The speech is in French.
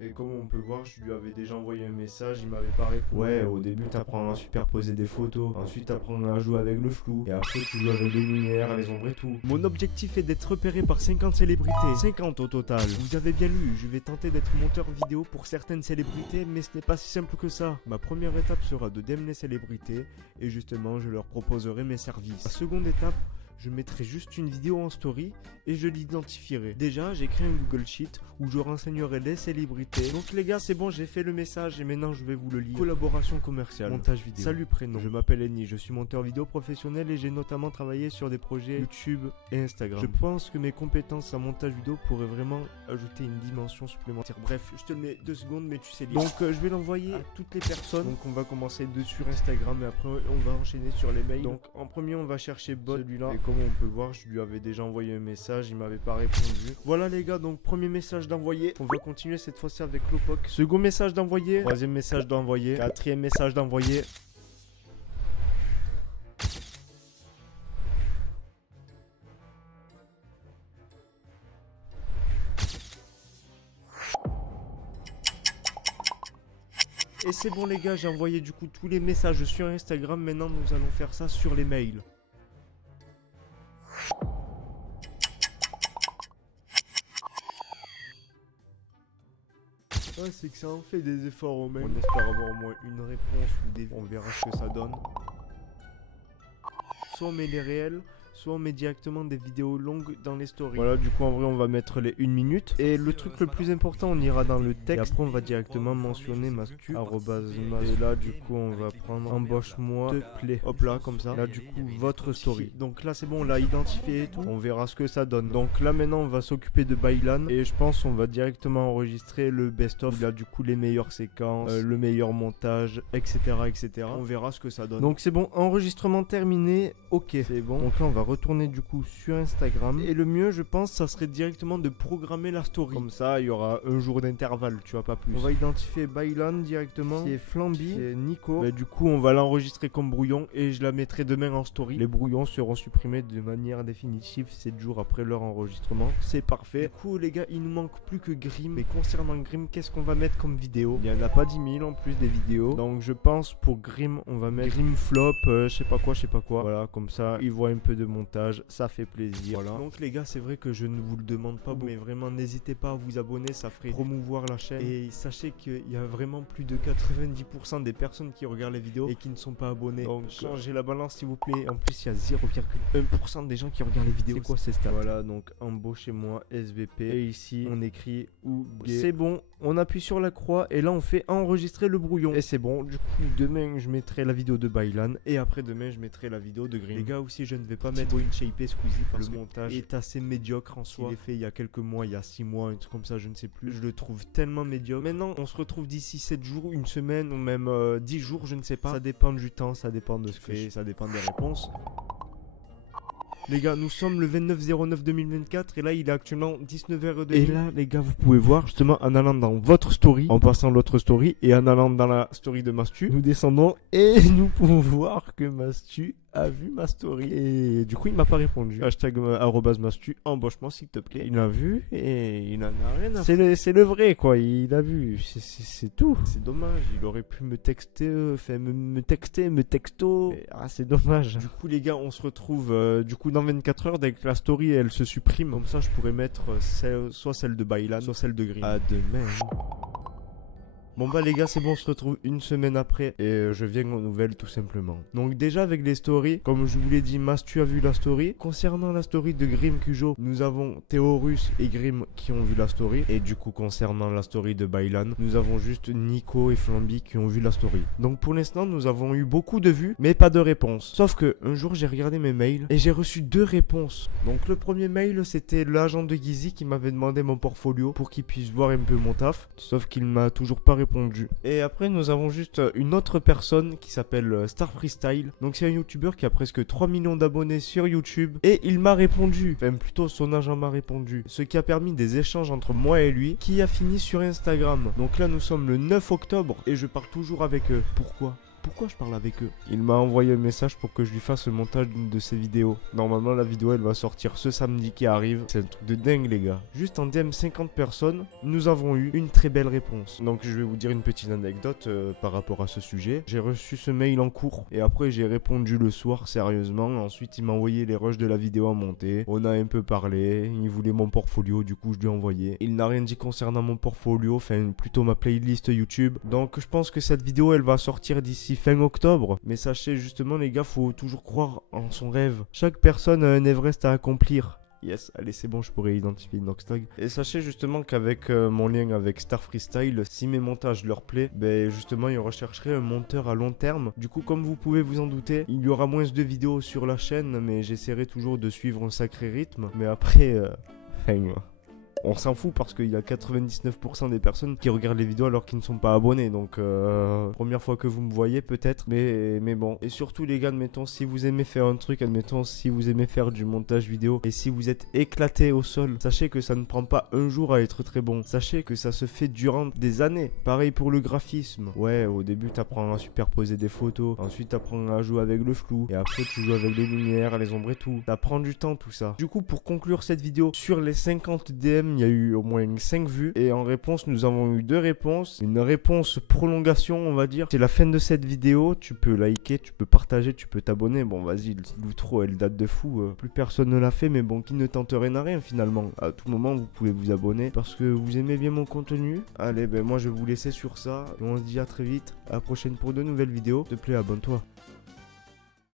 Et comme on peut voir, je lui avais déjà envoyé un message, il m'avait pas répondu. Ouais, au début t'apprends à superposer des photos, ensuite t'apprends à jouer avec le flou, et après tu joues avec les lumières, les ombres et tout. Mon objectif est d'être repéré par 50 célébrités, 50 au total. Vous avez bien lu, je vais tenter d'être monteur vidéo pour certaines célébrités, mais ce n'est pas si simple que ça. Ma première étape sera de DM les célébrités, et justement je leur proposerai mes services. La seconde étape, je mettrai juste une vidéo en story et je l'identifierai. Déjà, j'ai créé un Google Sheet où je renseignerai les célébrités. Donc les gars, c'est bon, j'ai fait le message et maintenant je vais vous le lire. Collaboration commerciale, montage vidéo. Salut prénom, je m'appelle Eni, je suis monteur vidéo professionnel et j'ai notamment travaillé sur des projets YouTube et Instagram. Je pense que mes compétences en montage vidéo pourraient vraiment ajouter une dimension supplémentaire. Bref, je te le mets 2 secondes mais tu sais lire. Donc je vais l'envoyer à toutes les personnes. Donc on va commencer sur Instagram et après on va enchaîner sur les mails. Donc en premier on va chercher bot, celui-là. Comme on peut voir, je lui avais déjà envoyé un message, il m'avait pas répondu. Voilà les gars, donc premier message d'envoyé. On va continuer cette fois-ci avec Lopoc. Second message d'envoyé. Troisième message d'envoyé. Quatrième message d'envoyé. Et c'est bon les gars, j'ai envoyé du coup tous les messages sur Instagram. Maintenant nous allons faire ça sur les mails. Ouais, c'est que ça en fait des efforts au mail. On espère avoir au moins une réponse ou des... On verra ce que ça donne. Soit on met les réels, soit on met directement des vidéos longues dans les stories. Voilà, du coup en vrai on va mettre les 1 minute. Et le truc le plus important, on ira dans le texte. Et après on va directement mentionner mastu, arrobase mastu. Et là du coup on va prendre embauche-moi, te plaît. Hop là, comme ça. Là du coup votre story. Donc là c'est bon, on l'a identifié et tout. On verra ce que ça donne. Donc là maintenant on va s'occuper de Baylan. Et je pense on va directement enregistrer le best-of. Là du coup les meilleures séquences, le meilleur montage, etc. etc. On verra ce que ça donne. Donc c'est bon, enregistrement terminé. Ok, c'est bon. Donc là on va retourner du coup sur Instagram. Et le mieux je pense ça serait directement de programmer la story. Comme ça il y aura un jour d'intervalle, tu vois, pas plus. On va identifier Baylan directement. C'est Flamby, c'est Nico. Mais du coup on va l'enregistrer comme brouillon et je la mettrai demain en story. Les brouillons seront supprimés de manière définitive 7 jours après leur enregistrement. C'est parfait. Du coup les gars, il nous manque plus que Grim. Mais concernant Grim, qu'est-ce qu'on va mettre comme vidéo? Il n'y en a pas 10 000 en plus des vidéos. Donc je pense pour Grim on va mettre Grim flop, je sais pas quoi. Voilà, comme ça il voit un peu de montage, ça fait plaisir. Voilà. Donc les gars, c'est vrai que je ne vous le demande pas, mais vraiment n'hésitez pas à vous abonner, ça ferait promouvoir la chaîne. Et sachez qu'il y a vraiment plus de 90% des personnes qui regardent les vidéos et qui ne sont pas abonnés. Donc changez la balance s'il vous plaît. En plus il y a 0,1% des gens qui regardent les vidéos. C'est quoi ces stats? Voilà, donc embauchez-moi SVP. Et ici on écrit ou c'est bon, on appuie sur la croix et là on fait enregistrer le brouillon. Et c'est bon, du coup demain je mettrai la vidéo de Baylan et après demain je mettrai la vidéo de Green. Les gars aussi je ne vais pas mettre InShape Squeezie parce que le montage est assez médiocre en soi. Il est fait il y a quelques mois, il y a 6 mois, un truc comme ça, je ne sais plus. Je le trouve tellement médiocre. Maintenant on se retrouve d'ici 7 jours, une semaine ou même 10 jours, je ne sais pas. Ça dépend du temps, ça dépend de ce que fait, ça dépend des réponses. Les gars, nous sommes le 29/09/2024 et là il est actuellement 19h02. Et là les gars, vous pouvez voir justement en allant dans votre story, en passant l'autre story et en allant dans la story de Mastu, nous descendons et nous pouvons voir que Mastu a vu ma story et du coup il m'a pas répondu. Hashtag @mastu, embauche-moi s'il te plaît. Il a vu et il en a rien à faire. C'est le vrai quoi, il a vu, c'est tout. C'est dommage, il aurait pu me texter, me texto. Ah c'est dommage. Du coup les gars, on se retrouve du coup dans 24 heures dès que la story elle se supprime. Comme ça je pourrais mettre soit celle de Baylan, soit celle de Green. À demain. Bon bah les gars, c'est bon, on se retrouve une semaine après et je viens aux nouvelles tout simplement. Donc déjà avec les stories, comme je vous l'ai dit, Mastu a vu la story. Concernant la story de Grim Cujo, nous avons Théorus et Grim qui ont vu la story. Et du coup concernant la story de Baylan, nous avons juste Nico et Flamby qui ont vu la story. Donc pour l'instant nous avons eu beaucoup de vues mais pas de réponses. Sauf que un jour j'ai regardé mes mails et j'ai reçu 2 réponses. Donc le premier mail c'était l'agent de Gizzy qui m'avait demandé mon portfolio pour qu'il puisse voir un peu mon taf. Sauf qu'il m'a toujours pas répondu. Et après nous avons juste une autre personne qui s'appelle Star Freestyle. Donc c'est un youtubeur qui a presque 3 millions d'abonnés sur YouTube. Et il m'a répondu, enfin plutôt son agent m'a répondu. Ce qui a permis des échanges entre moi et lui qui a fini sur Instagram. Donc là nous sommes le 9 octobre et je pars toujours avec eux. Pourquoi ? pourquoi je parle avec eux? Il m'a envoyé un message pour que je lui fasse le montage d'une de ses vidéos. Normalement la vidéo elle va sortir ce samedi qui arrive. C'est un truc de dingue les gars. Juste en DM 50 personnes, nous avons eu une très belle réponse. Donc je vais vous dire une petite anecdote par rapport à ce sujet. J'ai reçu ce mail en cours et après j'ai répondu le soir sérieusement. Ensuite il m'a envoyé les rushs de la vidéo à monter. On a un peu parlé, il voulait mon portfolio, du coup je lui ai envoyé. Il n'a rien dit concernant mon portfolio, enfin plutôt ma playlist YouTube. Donc je pense que cette vidéo elle va sortir d'ici fin octobre. Mais sachez justement les gars, faut toujours croire en son rêve. Chaque personne a un Everest à accomplir. Yes, allez c'est bon, je pourrais identifier Noxtag. Et sachez justement qu'avec mon lien avec Star Freestyle, si mes montages leur plaît, ben justement ils rechercheraient un monteur à long terme. Du coup comme vous pouvez vous en douter, il y aura moins de vidéos sur la chaîne, mais j'essaierai toujours de suivre un sacré rythme. Mais après, on s'en fout parce qu'il y a 99% des personnes qui regardent les vidéos alors qu'ils ne sont pas abonnés. Donc, première fois que vous me voyez peut-être. Mais bon. Et surtout les gars, admettons, si vous aimez faire un truc, admettons, si vous aimez faire du montage vidéo et si vous êtes éclaté au sol, sachez que ça ne prend pas un jour à être très bon. Sachez que ça se fait durant des années. Pareil pour le graphisme. Ouais, au début, t'apprends à superposer des photos. Ensuite, t'apprends à jouer avec le flou. Et après, tu joues avec les lumières, les ombres et tout. Ça prend du temps tout ça. Du coup, pour conclure cette vidéo, sur les 50 DM, il y a eu au moins 5 vues et en réponse nous avons eu 2 réponses. Une réponse prolongation on va dire. C'est la fin de cette vidéo, tu peux liker, tu peux partager, tu peux t'abonner. Bon vas-y, l'outro elle date de fou, plus personne ne l'a fait mais bon qui ne tente rien à rien finalement. À tout moment vous pouvez vous abonner parce que vous aimez bien mon contenu. Allez ben moi je vais vous laisser sur ça et on se dit à très vite, à la prochaine pour de nouvelles vidéos. S'il te plaît abonne-toi.